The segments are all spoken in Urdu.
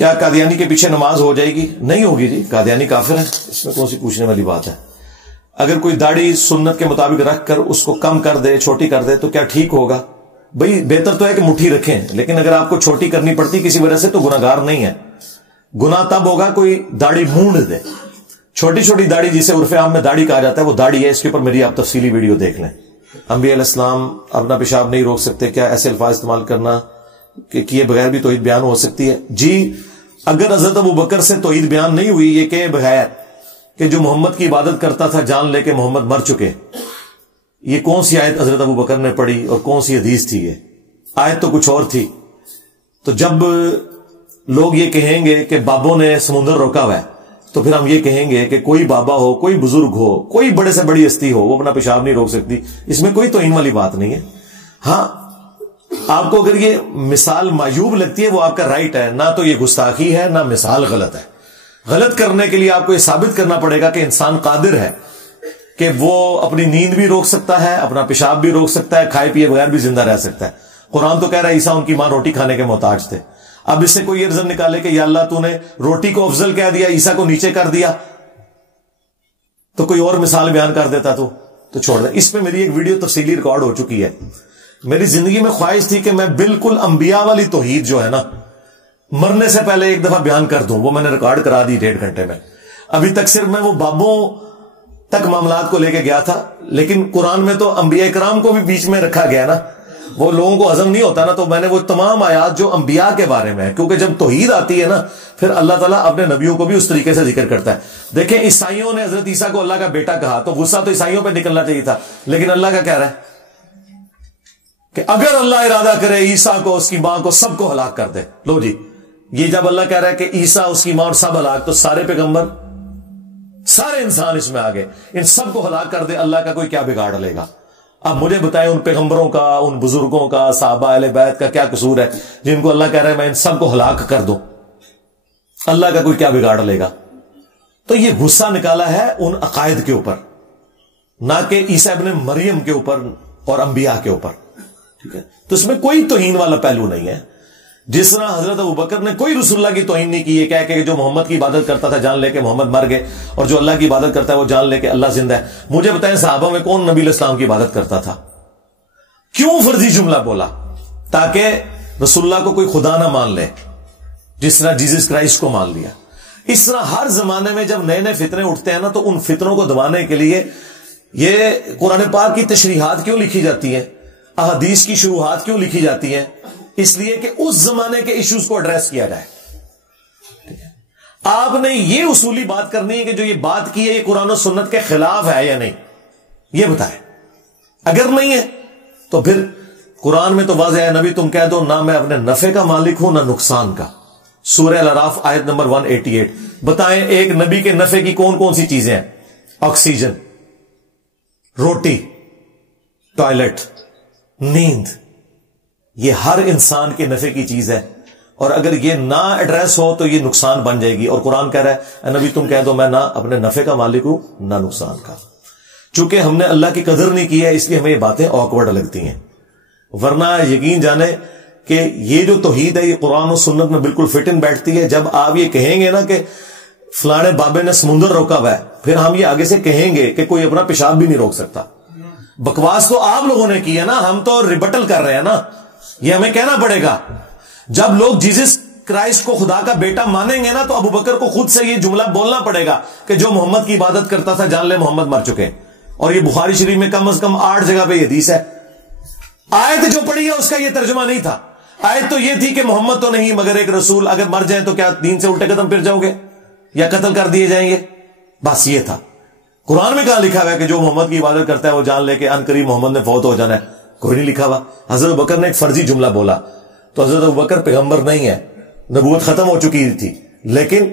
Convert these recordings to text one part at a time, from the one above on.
کیا قادیانی کے پیچھے نماز ہو جائے گی؟ نہیں ہوگی جی، قادیانی کافر ہے، اس میں کون سی پوچھنے والی بات ہے؟ اگر کوئی داڑھی سنت کے مطابق رکھ کر اس کو کم کر دے، چھوٹی کر دے، تو کیا ٹھیک ہوگا؟ بھئی بہتر تو ہے کہ مٹھی رکھیں، لیکن اگر آپ کو چھوٹی کرنی پڑتی کسی وجہ سے تو گناہگار نہیں ہے۔ گناہ تب ہوگا کوئی داڑھی مونڈ دے۔ چھوٹی چھوٹی داڑھی جسے عرف عام میں داڑھی کہا جاتا ہے وہ داڑھی ہے، اس کے اوپر میری آپ تفصیلی ویڈیو دیکھ لیں۔ انبیاء علیہ السلام اپنا پیشاب نہیں روک سکتے، کیا ایسے الفاظ استعمال کرنا کہ کیے بغیر بھی توحید بیان ہو سکتی ہے؟ جی، اگر حضرت ابوبکر سے توحید بیان نہیں ہوئی یہ کہ بغیر کہ جو محمد کی عبادت کرتا تھا جان لے کے محمد مر چکے، یہ کون سی آیت حضرت ابوبکر نے پڑھی اور کون سی حدیث تھی؟ یہ آیت تو کچھ اور تھی۔ تو جب لوگ یہ کہیں گے کہ بابوں نے سمندر روکا ہوا ہے تو پھر ہم یہ کہیں گے کہ کوئی بابا ہو، کوئی بزرگ ہو، کوئی بڑے سے بڑی ہستی ہو، وہ اپنا پیشاب نہیں روک سکتی، اس میں کوئی توہین والی بات نہیں ہے۔ ہاں، آپ کو اگر یہ مثال معیوب لگتی ہے وہ آپ کا رائٹ ہے، نہ تو یہ گستاخی ہے نہ مثال غلط ہے۔ غلط کرنے کے لیے آپ کو یہ ثابت کرنا پڑے گا کہ انسان قادر ہے کہ وہ اپنی نیند بھی روک سکتا ہے، اپنا پیشاب بھی روک سکتا ہے، کھائے پیے بغیر بھی زندہ رہ سکتا ہے۔ قرآن تو کہہ رہا ہے عیسیٰ ان کی ماں روٹی کھانے کے محتاج تھے۔ اب اس سے کوئی یہ رزم نکالے کہ یا اللہ تو نے روٹی کو افضل کہہ دیا، عیسیٰ کو نیچے کر دیا، تو کوئی اور مثال بیان کر دیتا تو چھوڑ دیں۔ اس پہ میری ایک ویڈیو تفصیلی ریکارڈ ہو چکی ہے۔ میری زندگی میں خواہش تھی کہ میں بالکل انبیاء والی توحید جو ہے نا مرنے سے پہلے ایک دفعہ بیان کر دوں، وہ میں نے ریکارڈ کرا دی 1.5 گھنٹے میں۔ ابھی تک صرف میں وہ بابوں تک معاملات کو لے کے گیا تھا، لیکن قرآن میں تو انبیاء کرام کو بھی بیچ میں رکھا گیا نا، وہ لوگوں کو ہضم نہیں ہوتا نا، تو میں نے وہ تمام آیات جو انبیاء کے بارے میں ہے، کیونکہ جب توحید آتی ہے نا پھر اللہ تعالیٰ اپنے نبیوں کو بھی اس طریقے سے ذکر کرتا ہے۔ دیکھیں عیسائیوں نے حضرت عیسیٰ کو اللہ کا بیٹا کہا تو غصہ تو عیسائیوں پہ نکلنا چاہیے تھا، لیکن اللہ کا کہہ رہا ہے کہ اگر اللہ ارادہ کرے عیسیٰ کو، اس کی ماں کو، سب کو ہلاک کر دے۔ لو جی، یہ جب اللہ کہہ رہا ہے کہ عیسیٰ، اس کی ماں اور سب ہلاک، تو سارے پیغمبر، سارے انسان اس میں آگے، ان سب کو ہلاک کر دے، اللہ کا کوئی کیا بگاڑ لے گا؟ اب مجھے بتائیں ان پیغمبروں کا، ان بزرگوں کا، صحابہ اہل بیت کا کیا قصور ہے جن کو اللہ کہہ رہا ہے میں ان سب کو ہلاک کر دوں؟ اللہ کا کوئی کیا بگاڑ لے گا؟ تو یہ غصہ نکالا ہے ان عقائد کے اوپر، نہ کہ عیسیٰ ابن مریم کے اوپر اور انبیاء کے اوپر، ٹھیک ہے؟ تو اس میں کوئی توہین والا پہلو نہیں ہے۔ جس طرح حضرت ابوبکر نے کوئی رسول اللہ کی توہین نہیں کی ہے، کہہ کہ جو محمد کی عبادت کرتا تھا جان لے کے محمد مر گئے، اور جو اللہ کی عبادت کرتا ہے وہ جان لے کے اللہ زندہ ہے۔ مجھے بتائیں صحابہ میں کون نبی علیہ السلام کی عبادت کرتا تھا؟ کیوں فرضی جملہ بولا؟ تاکہ رسول اللہ کو کوئی خدا نہ مان لے، جس طرح جیسس کرائسٹ کو مان لیا۔ اس طرح ہر زمانے میں جب نئے نئے فتنے اٹھتے ہیں نا تو ان فتنوں کو دبانے کے لیے یہ قرآن پاک کی تشریحات کیوں لکھی جاتی ہیں، احادیث کی شروحات کیوں لکھی جاتی ہیں؟ اس لیے کہ اس زمانے کے ایشوز کو ایڈریس کیا جائے۔ آپ نے یہ اصولی بات کرنی ہے کہ جو یہ بات کی ہے یہ قرآن و سنت کے خلاف ہے یا نہیں، یہ بتائیں۔ اگر نہیں ہے تو پھر قرآن میں تو واضح ہے، نبی تم کہہ دو نہ میں اپنے نفع کا مالک ہوں نہ نقصان کا۔ سورہ الاعراف آیت نمبر 188۔ بتائیں ایک نبی کے نفع کی کون کون سی چیزیں ہیں؟ آکسیجن، روٹی، ٹوائلٹ، نیند، یہ ہر انسان کے نفع کی چیز ہے، اور اگر یہ نہ ایڈریس ہو تو یہ نقصان بن جائے گی۔ اور قرآن کہہ رہا ہے اے نبی تم کہہ دو میں نہ اپنے نفع کا مالک ہوں نہ نقصان کا۔ چونکہ ہم نے اللہ کی قدر نہیں کی ہے اس لیے ہمیں یہ باتیں آکورڈ لگتی ہیں، ورنہ یقین جانے کہ یہ جو توحید ہے یہ قرآن و سنت میں بالکل فٹ ان بیٹھتی ہے۔ جب آپ یہ کہیں گے نا کہ فلانے بابے نے سمندر روکا ہوا ہے، پھر ہم یہ آگے سے کہیں گے کہ کوئی اپنا پیشاب بھی نہیں روک سکتا۔ بکواس تو آپ لوگوں نے کی ہے نا، ہم تو ریبٹل کر رہے ہیں نا، یہ ہمیں کہنا پڑے گا۔ جب لوگ جیسس کرائسٹ کو خدا کا بیٹا مانیں گے نا تو ابوبکر کو خود سے یہ جملہ بولنا پڑے گا کہ جو محمد کی عبادت کرتا تھا جان لے محمد مر چکے۔ اور یہ بخاری شریف میں کم از کم 8 جگہ پہ یہ حدیث ہے۔ آیت جو پڑھی ہے اس کا یہ ترجمہ نہیں تھا، آیت تو یہ تھی کہ محمد تو نہیں مگر ایک رسول، اگر مر جائیں تو کیا دین سے الٹے قدم پھر جاؤ گے یا قتل کر دیے جائیں گے؟ بس یہ تھا۔ قرآن میں کہاں لکھا ہوا ہے کہ جو محمد کی عبادت کرتا ہے وہ جان لے کہ ان قریب محمد نے فوت ہو جانا ہے؟ کوئی نہیں لکھا ہوا۔ حضرت ابوبکر نے ایک فرضی جملہ بولا تو حضرت ابوبکر پیغمبر نہیں ہے، نبوت ختم ہو چکی تھی، لیکن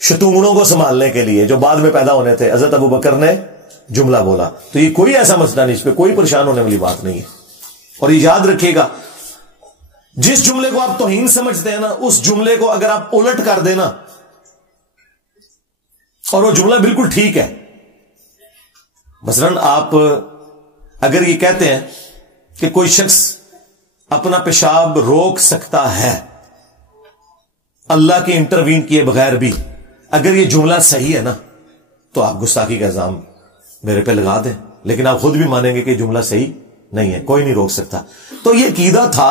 شتونگڑوں کو سنبھالنے کے لیے جو بعد میں پیدا ہونے تھے حضرت ابوبکر نے جملہ بولا۔ تو یہ کوئی ایسا مسئلہ نہیں، اس پہ کوئی پریشان ہونے والی بات نہیں ہے۔ اور یہ یاد رکھیے گا، جس جملے کو آپ توہین سمجھتے ہیں نا اس جملے کو اگر آپ الٹ کر دینا اور وہ جملہ بالکل ٹھیک ہے، مثلاً آپ اگر یہ کہتے ہیں کہ کوئی شخص اپنا پیشاب روک سکتا ہے، اللہ کی انٹروین کیے بغیر بھی اگر یہ جملہ صحیح ہے نا تو آپ گستاخی کا الزام میرے پہ لگا دیں، لیکن آپ خود بھی مانیں گے کہ یہ جملہ صحیح نہیں ہے، کوئی نہیں روک سکتا۔ تو یہ عقیدہ تھا،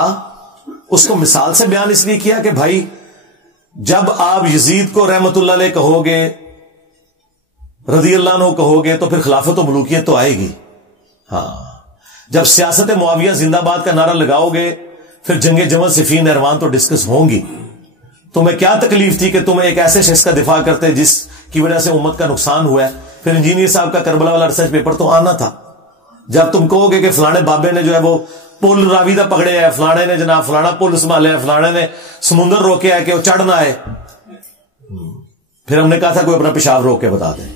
اس کو مثال سے بیان اس لیے کیا کہ بھائی جب آپ یزید کو رحمت اللہ علیہ کہو گے، رضی اللہ عنہ کہو گے، تو پھر خلافت و ملوکیت تو آئے گی۔ ہاں، جب سیاست معاویہ زندہ باد کا نعرہ لگاؤ گے، پھر جنگ جمل صفین نہروان تو ڈسکس ہوں گی۔ تمہیں کیا تکلیف تھی کہ تم ایک ایسے شخص کا دفاع کرتے جس کی وجہ سے امت کا نقصان ہوا ہے؟ پھر انجینئر صاحب کا کربلا والا ریسرچ پیپر تو آنا تھا۔ جب تم کہو گے کہ فلانے بابے نے جو ہے وہ پل راویدہ پکڑے ہے، فلانے نے جناب فلانا پل سنبھالے ہے، فلانے نے سمندر روکے ہے کہ وہ چڑھنا ہے، پھر ہم نے کہا تھا کوئی اپنا پیشاب روک کے بتا دیں۔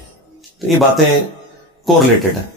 تو یہ باتیں کورلیٹڈ ہیں۔